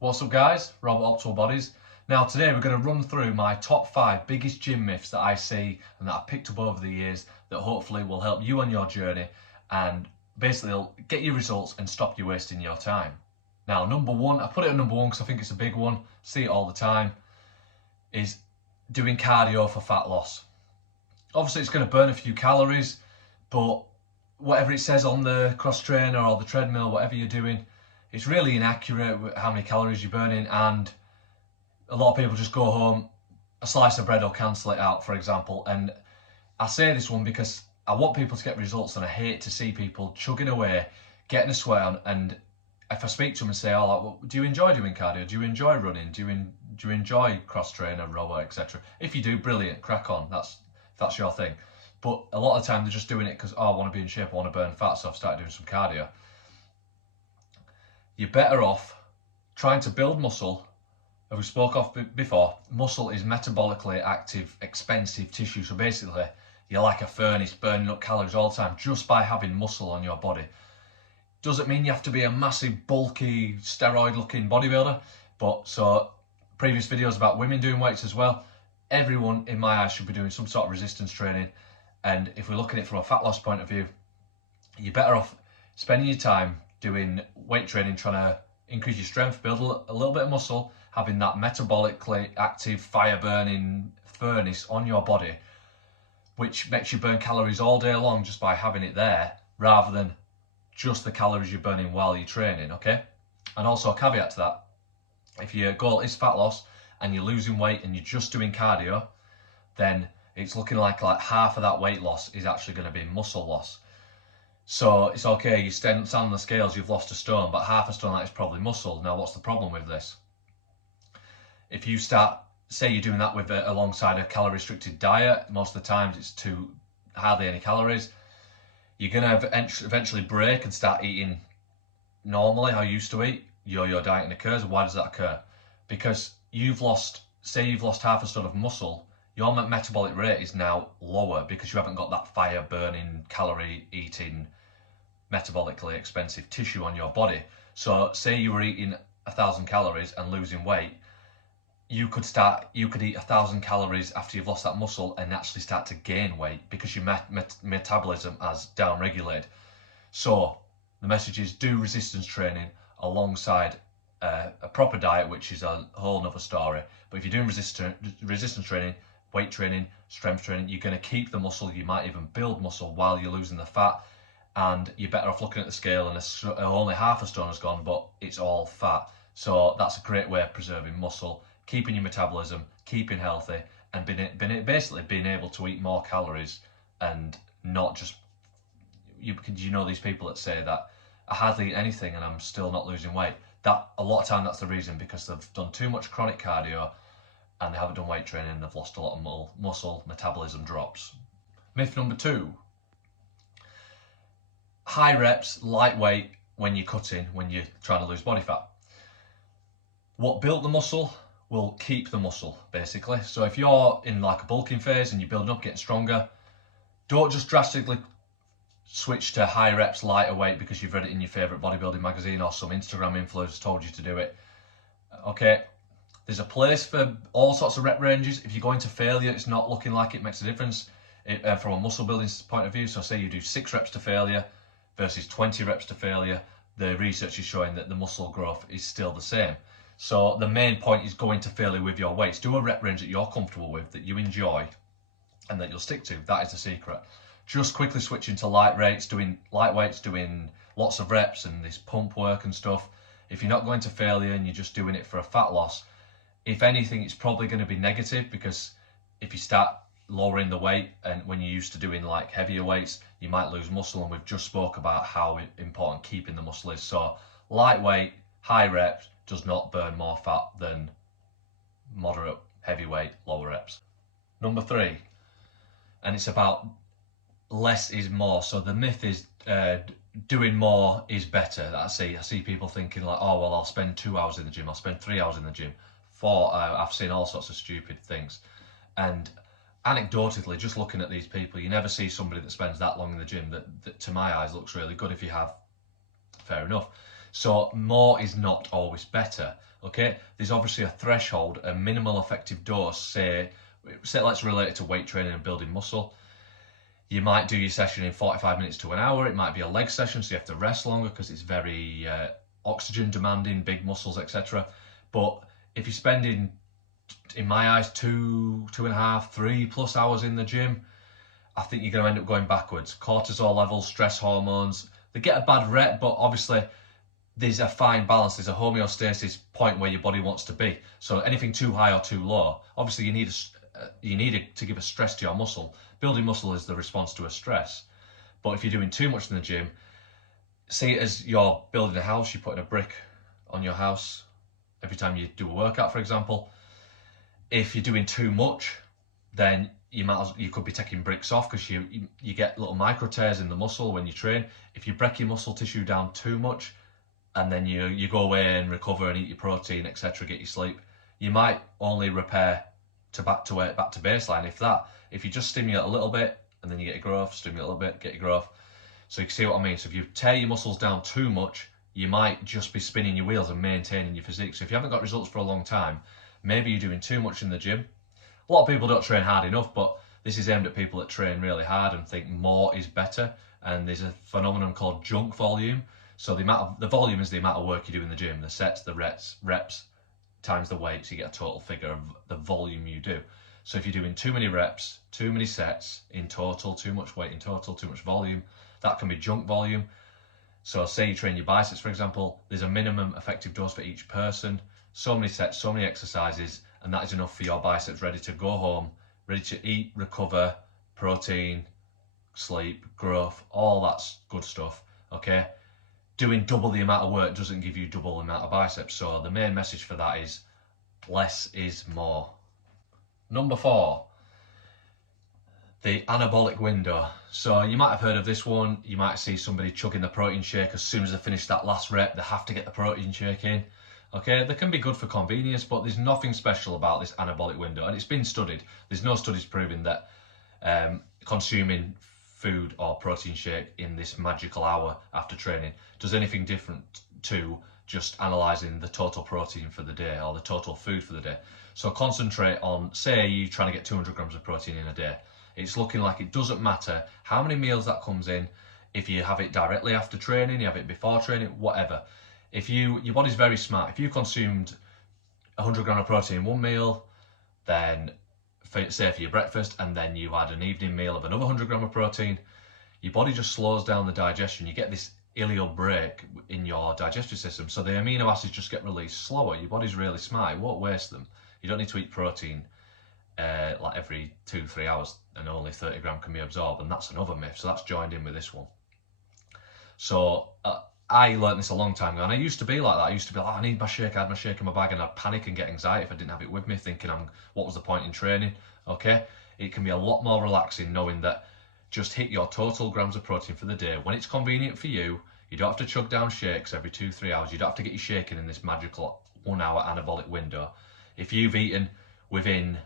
What's up guys, Robert Optimal Bodies. Now today we're going to run through my top 5 biggest gym myths that I see and that I've picked up over the years that hopefully will help you on your journey and basically will get you results and stop you wasting your time. Now number one, I put it at number one because I think it's a big one, see it all the time, is doing cardio for fat loss. Obviously it's going to burn a few calories, but whatever it says on the cross trainer or the treadmill, whatever you're doing, it's really inaccurate with how many calories you're burning, and a lot of people just go home, a slice of bread will cancel it out, for example. And I say this one because I want people to get results, and I hate to see people chugging away, getting a sweat on, and if I speak to them and say, oh, like, well, do you enjoy doing cardio? Do you enjoy running? Do you enjoy cross trainer, rower, etc.? If you do, brilliant, crack on. That's your thing. But a lot of the time they're just doing it because, oh, I want to be in shape, I want to burn fat, so I've started doing some cardio. You're better off trying to build muscle. As we spoke of before, muscle is metabolically active, expensive tissue. So basically, you're like a furnace burning up calories all the time just by having muscle on your body. Doesn't mean you have to be a massive, bulky, steroid-looking bodybuilder. But so, previous videos about women doing weights as well. Everyone, in my eyes, should be doing some sort of resistance training. And if we're looking at it from a fat loss point of view, you're better off spending your time doing weight training, trying to increase your strength, build a little bit of muscle, having that metabolically active, fire-burning furnace on your body, which makes you burn calories all day long just by having it there, rather than just the calories you're burning while you're training, okay? And also a caveat to that, if your goal is fat loss and you're losing weight and you're just doing cardio, then it's looking like half of that weight loss is actually going to be muscle loss. So it's okay, you stand on the scales, you've lost a stone, but half a stone that is probably muscle. Now what's the problem with this? If you start, say you're doing that with alongside a calorie restricted diet, most of the times it's too hardly any calories, you're going to eventually break and start eating normally how you used to eat. Yo-yo dieting occurs. Why does that occur? Because you've lost half a stone of muscle, your metabolic rate is now lower because you haven't got that fire burning, calorie eating, metabolically expensive tissue on your body. So say you were eating 1,000 calories and losing weight, you could eat 1,000 calories after you've lost that muscle and actually start to gain weight because your metabolism has down-regulated. So the message is, do resistance training alongside a proper diet, which is a whole nother story. But if you're doing resistance training, weight training, strength training, you're going to keep the muscle, you might even build muscle while you're losing the fat, and you're better off looking at the scale and only half a stone has gone, but it's all fat. So that's a great way of preserving muscle, keeping your metabolism, keeping healthy, and basically being able to eat more calories and not just, you know these people that say that I hardly eat anything and I'm still not losing weight. That a lot of time that's the reason, because they've done too much chronic cardio and they haven't done weight training and they've lost a lot of muscle, metabolism drops. Myth number 2. High reps, lightweight when you're cutting, when you're trying to lose body fat. What built the muscle will keep the muscle, basically. So if you're in like a bulking phase and you're building up, getting stronger, don't just drastically switch to high reps, lighter weight because you've read it in your favourite bodybuilding magazine or some Instagram influencer told you to do it. Okay, there's a place for all sorts of rep ranges. If you're going to failure, it's not looking like it makes a difference from a muscle building point of view. So say you do 6 reps to failure versus 20 reps to failure, the research is showing that the muscle growth is still the same. So the main point is going to failure with your weights. Do a rep range that you're comfortable with, that you enjoy, and that you'll stick to. That is the secret. Just quickly switching to light weights, doing lots of reps and this pump work and stuff. If you're not going to failure and you're just doing it for a fat loss, if anything, it's probably going to be negative, because if you start lowering the weight and when you're used to doing like heavier weights, you might lose muscle, and we've just spoke about how important keeping the muscle is. So lightweight, high reps does not burn more fat than moderate, heavyweight, lower reps. Number 3, and it's about less is more. So the myth is doing more is better. I see people thinking like, oh well, I'll spend 2 hours in the gym, I'll spend 3 hours in the gym. I've seen all sorts of stupid things. And anecdotally, just looking at these people, you never see somebody that spends that long in the gym that to my eyes looks really good. If you have, fair enough. So more is not always better. Okay, there's obviously a threshold, a minimal effective dose. Say let's relate it to weight training and building muscle. You might do your session in 45 minutes to an hour. It might be a leg session, so you have to rest longer because it's very oxygen demanding, big muscles, etc. But if you're spending, in my eyes, 2.5, 3+ hours in the gym, I think you're going to end up going backwards. Cortisol levels, stress hormones, they get a bad rep, but obviously there's a fine balance. There's a homeostasis point where your body wants to be. So anything too high or too low, obviously you need to give a stress to your muscle. Building muscle is the response to a stress. But if you're doing too much in the gym, see it as you're building a house, you're putting a brick on your house every time you do a workout, for example. If you're doing too much, then you could be taking bricks off because you get little micro tears in the muscle when you train. If you break your muscle tissue down too much, and then you go away and recover and eat your protein, etc., get your sleep, you might only repair back to baseline, if that. If you just stimulate a little bit and then you get your growth, stimulate a little bit, get your growth. So you can see what I mean. So if you tear your muscles down too much, you might just be spinning your wheels and maintaining your physique. So if you haven't got results for a long time, maybe you're doing too much in the gym. A lot of people don't train hard enough, but this is aimed at people that train really hard and think more is better. And there's a phenomenon called junk volume. So the volume is the amount of work you do in the gym, the sets, the reps times the weight, so you get a total figure of the volume you do. So if you're doing too many reps, too many sets in total, too much weight in total, too much volume, that can be junk volume. So say you train your biceps, for example, there's a minimum effective dose for each person, so many sets, so many exercises, and that is enough for your biceps ready to go home, ready to eat, recover, protein, sleep, growth, all that good stuff, okay? Doing double the amount of work doesn't give you double the amount of biceps. So the main message for that is less is more. Number 4, the anabolic window. So you might have heard of this one. You might see somebody chugging the protein shake as soon as they finish that last rep. They have to get the protein shake in. Okay, they can be good for convenience, but there's nothing special about this anabolic window, and it's been studied. There's no studies proving that consuming food or protein shake in this magical hour after training does anything different to just analysing the total protein for the day or the total food for the day. So concentrate on, say you're trying to get 200 grams of protein in a day. It's looking like it doesn't matter how many meals that comes in, if you have it directly after training, you have it before training, whatever. If your body's very smart. If you consumed 100 grams of protein in one meal, then say for your breakfast, and then you had an evening meal of another 100 grams of protein, your body just slows down the digestion. You get this ileal break in your digestive system, so the amino acids just get released slower. Your body's really smart, it won't waste them. You don't need to eat protein like every 2-3 hours, and only 30 grams can be absorbed, and that's another myth, so that's joined in with this one. So I learned this a long time ago, and I used to be like that. I used to be like, oh, I need my shake, I had my shake in my bag, and I'd panic and get anxiety if I didn't have it with me, thinking what was the point in training? Okay, it can be a lot more relaxing knowing that just hit your total grams of protein for the day when it's convenient for you. You don't have to chug down shakes every 2-3 hours. You don't have to get your shaking in this magical 1 hour anabolic window. If you've eaten within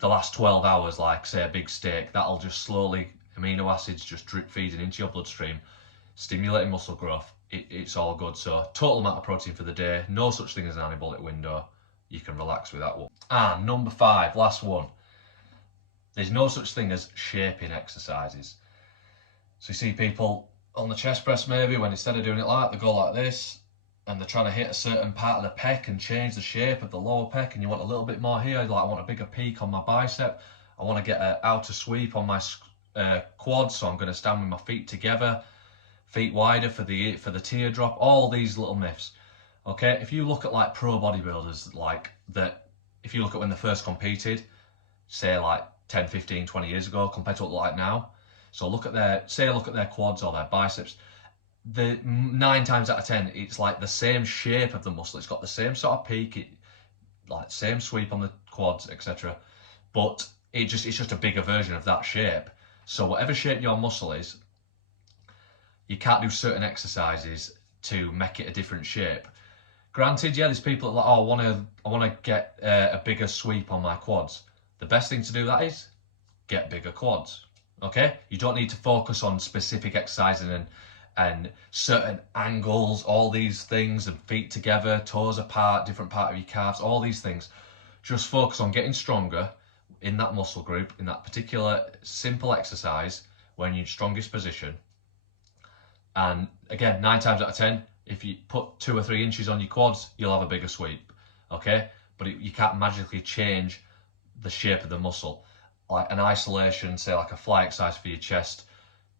the last 12 hours, like say a big steak, that'll just slowly, amino acids just drip feeding into your bloodstream, stimulating muscle growth. It's all good. So total amount of protein for the day, no such thing as an anabolic window. You can relax with that one. And number 5, last one. There's no such thing as shaping exercises. So you see people on the chest press maybe, when instead of doing it like, they go like this, and they're trying to hit a certain part of the pec and change the shape of the lower pec, and you want a little bit more here, like I want a bigger peak on my bicep, I want to get an outer sweep on my quad, so I'm going to stand with my feet together, feet wider for the teardrop, all these little myths. Okay, if you look at like pro bodybuilders, like that, if you look at when they first competed, say like 10, 15, 20 years ago compared to what they're like now, so look at their quads or their biceps, the 9 times out of 10 it's like the same shape of the muscle, it's got the same sort of peak, like same sweep on the quads, etc., but it's just a bigger version of that shape. So whatever shape your muscle is, you can't do certain exercises to make it a different shape. Granted, yeah, there's people that are like, oh, I want to get a bigger sweep on my quads. The best thing to do that is get bigger quads. Okay, you don't need to focus on specific exercising and certain angles, all these things, and feet together, toes apart, different part of your calves, all these things. Just focus on getting stronger in that muscle group, in that particular simple exercise when you're in strongest position. And again, 9 times out of 10, if you put 2 or 3 inches on your quads, you'll have a bigger sweep, okay? But you can't magically change the shape of the muscle. Like an isolation, say like a fly exercise for your chest,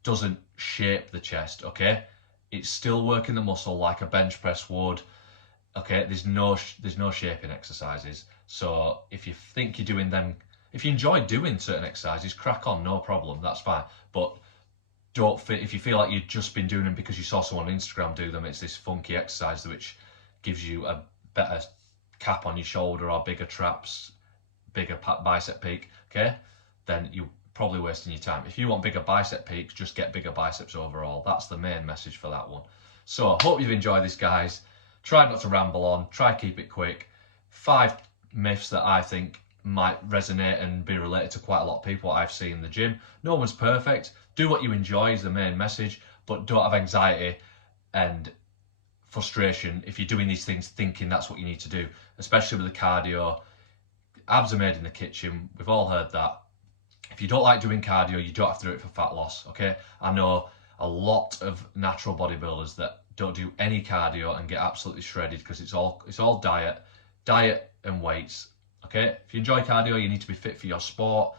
doesn't shape the chest, okay? It's still working the muscle like a bench press would, okay? There's no shaping exercises. So if you think you're doing them, if you enjoy doing certain exercises, crack on, no problem, that's fine. But if you feel like you've just been doing them because you saw someone on Instagram do them, it's this funky exercise which gives you a better cap on your shoulder or bigger traps, bigger bicep peak, okay? Then you're probably wasting your time. If you want bigger bicep peaks, just get bigger biceps overall. That's the main message for that one. So I hope you've enjoyed this, guys. Try not to ramble on, try keep it quick. 5 myths that I think might resonate and be related to quite a lot of people I've seen in the gym. No one's perfect. Do what you enjoy is the main message, but don't have anxiety and frustration if you're doing these things thinking that's what you need to do, especially with the cardio. Abs are made in the kitchen. We've all heard that. If you don't like doing cardio, you don't have to do it for fat loss, okay? I know a lot of natural bodybuilders that don't do any cardio and get absolutely shredded because it's all diet and weights, okay? If you enjoy cardio, you need to be fit for your sport,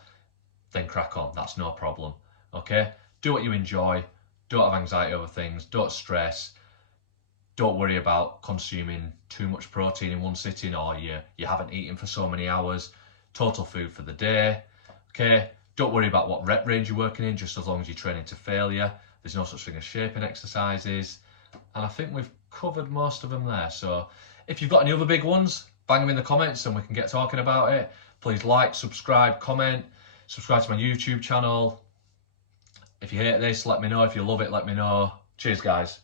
then crack on, that's no problem, okay? Do what you enjoy, don't have anxiety over things, don't stress, don't worry about consuming too much protein in one sitting or you haven't eaten for so many hours, total food for the day, okay? Don't worry about what rep range you're working in, just as long as you're training to failure. There's no such thing as shaping exercises. And I think we've covered most of them there. So if you've got any other big ones, bang them in the comments and we can get talking about it. Please like, subscribe, comment, subscribe to my YouTube channel. If you hate this, let me know. If you love it, let me know. Cheers, guys.